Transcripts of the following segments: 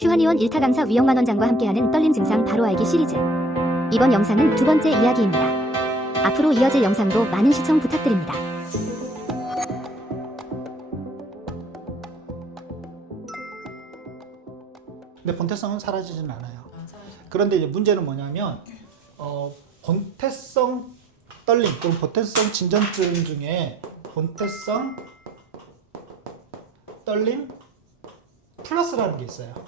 휴한의원 일타 강사 위영만 원장과 함께하는 떨림 증상 바로 알기 시리즈. 이번 영상은 두 번째 이야기입니다. 앞으로 이어질 영상도 많은 시청 부탁드립니다. 근데 본태성은 사라지지는 않아요. 그런데 이제 문제는 뭐냐면 본태성 떨림 또는 본태성 진전증 중에 본태성 떨림 플러스라는 게 있어요.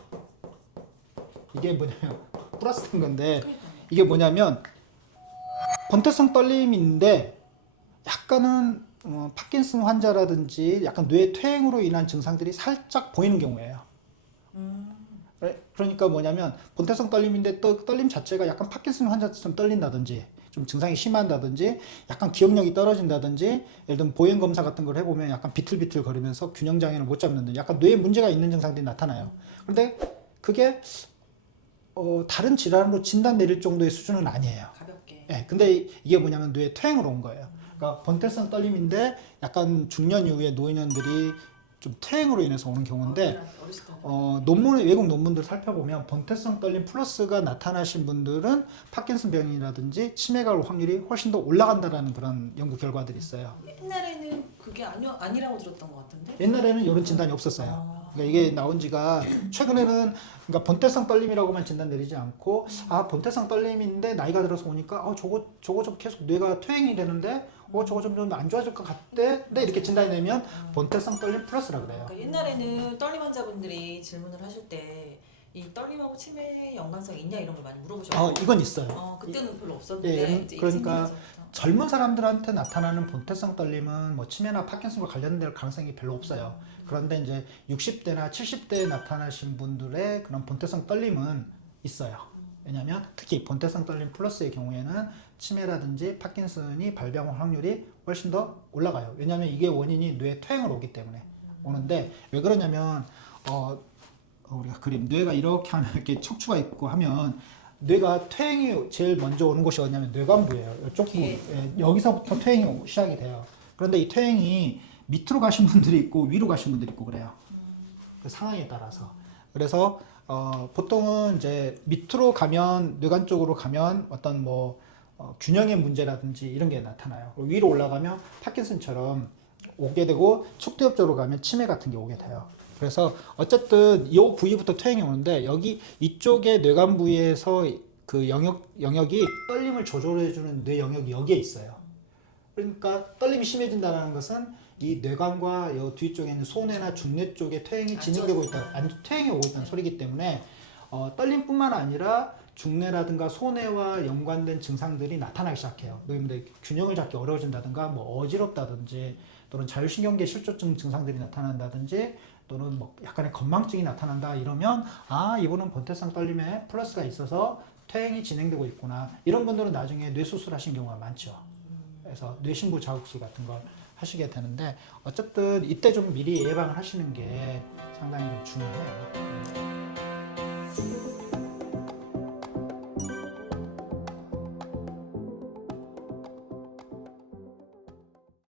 이게 뭐냐면 플러스 된 건데 이게 뭐냐면 본태성 떨림인데 약간은 파킨슨 환자라든지 약간 뇌 퇴행으로 인한 증상들이 살짝 보이는 경우예요. 그러니까 뭐냐면 본태성 떨림인데 또 떨림 자체가 약간 파킨슨 환자처럼 떨린다든지 좀 증상이 심한다든지 약간 기억력이 떨어진다든지 예를 들면 보행 검사 같은 걸 해보면 약간 비틀비틀 거리면서 균형 장애를 못 잡는다든지 약간 뇌에 문제가 있는 증상들이 나타나요. 그런데 그게 다른 질환으로 진단 내릴 정도의 수준은 아니에요. 가볍게. 네, 근데 이게 뭐냐면 뇌 퇴행으로 온 거예요. 그러니까 본태성 떨림인데 약간 중년 이후에 노인원들이 좀 퇴행으로 인해서 오는 경우인데 외국 논문들 살펴보면 본태성 떨림 플러스가 나타나신 분들은 파킨슨 병이라든지 치매가 올 확률이 훨씬 더 올라간다라는 그런 연구 결과들이 있어요. 옛날에는 그게 아니라고 들었던 것 같은데? 옛날에는 이런 진단이 없었어요. 그러니까 이게 나온 지가 최근에는 그러니까 본태성 떨림이라고만 진단 내리지 않고 본태성 떨림인데 나이가 들어서 오니까 저거 좀 계속 뇌가 퇴행이 되는데 저거 좀 안 좋아질 것 같대. 근데 이렇게 진단이 내면 본태성 떨림 플러스라 그래요. 그러니까 옛날에는 떨림 환자분들이 질문을 하실 때 이 떨림하고 치매 연관성이 있냐 이런 걸 많이 물어보셨어요. 이건 있어요. 그때는 별로 없었는데 이제 그러니까 생기면서부터. 젊은 사람들한테 나타나는 본태성 떨림은 뭐 치매나 파킨슨과 관련될 가능성이 별로 없어요. 그런데 이제 60대나 70대에 나타나신 분들의 그런 본태성 떨림은 있어요. 왜냐하면 특히 본태성 떨림 플러스의 경우에는 치매라든지 파킨슨이 발병할 확률이 훨씬 더 올라가요. 왜냐하면 이게 원인이 뇌 퇴행으로 오기 때문에 오는데 왜 그러냐면 우리가 그림 뇌가 이렇게 하면 이렇게 척추가 있고 하면 뇌가 퇴행이 제일 먼저 오는 곳이 어디냐면 뇌관부예요. 이쪽 부분. 여기서부터 퇴행이 시작이 돼요. 그런데 이 퇴행이 밑으로 가신 분들이 있고 위로 가신 분들이 있고 그래요. 그 상황에 따라서. 그래서 보통은 이제 밑으로 가면 뇌관 쪽으로 가면 어떤 균형의 문제라든지 이런 게 나타나요. 위로 올라가면 파킨슨처럼 오게 되고 척두엽 쪽으로 가면 치매 같은 게 오게 돼요. 그래서 어쨌든 이 부위부터 퇴행이 오는데 여기 이쪽의 뇌관 부위에서 그 영역이 떨림을 조절해주는 뇌 영역이 여기에 있어요. 그러니까 떨림이 심해진다는 것은 이 뇌관과 이 뒤쪽에 있는 소뇌나 중뇌 쪽에 퇴행이 진행되고 있다, 퇴행이 오고 있다는 소리이기 때문에 떨림뿐만 아니라 중뇌라든가 소뇌와 연관된 증상들이 나타나기 시작해요. 노인들 균형을 잡기 어려워진다든가 어지럽다든지 또는 자율신경계 실조증 증상들이 나타난다든지 또는 약간의 건망증이 나타난다 이러면 이분은 본태성 떨림에 플러스가 있어서 퇴행이 진행되고 있구나. 이런 분들은 나중에 뇌수술하신 경우가 많죠. 그래서 뇌신부 자극술 같은 걸 하시게 되는데 어쨌든 이때 좀 미리 예방을 하시는 게 상당히 좀 중요해요.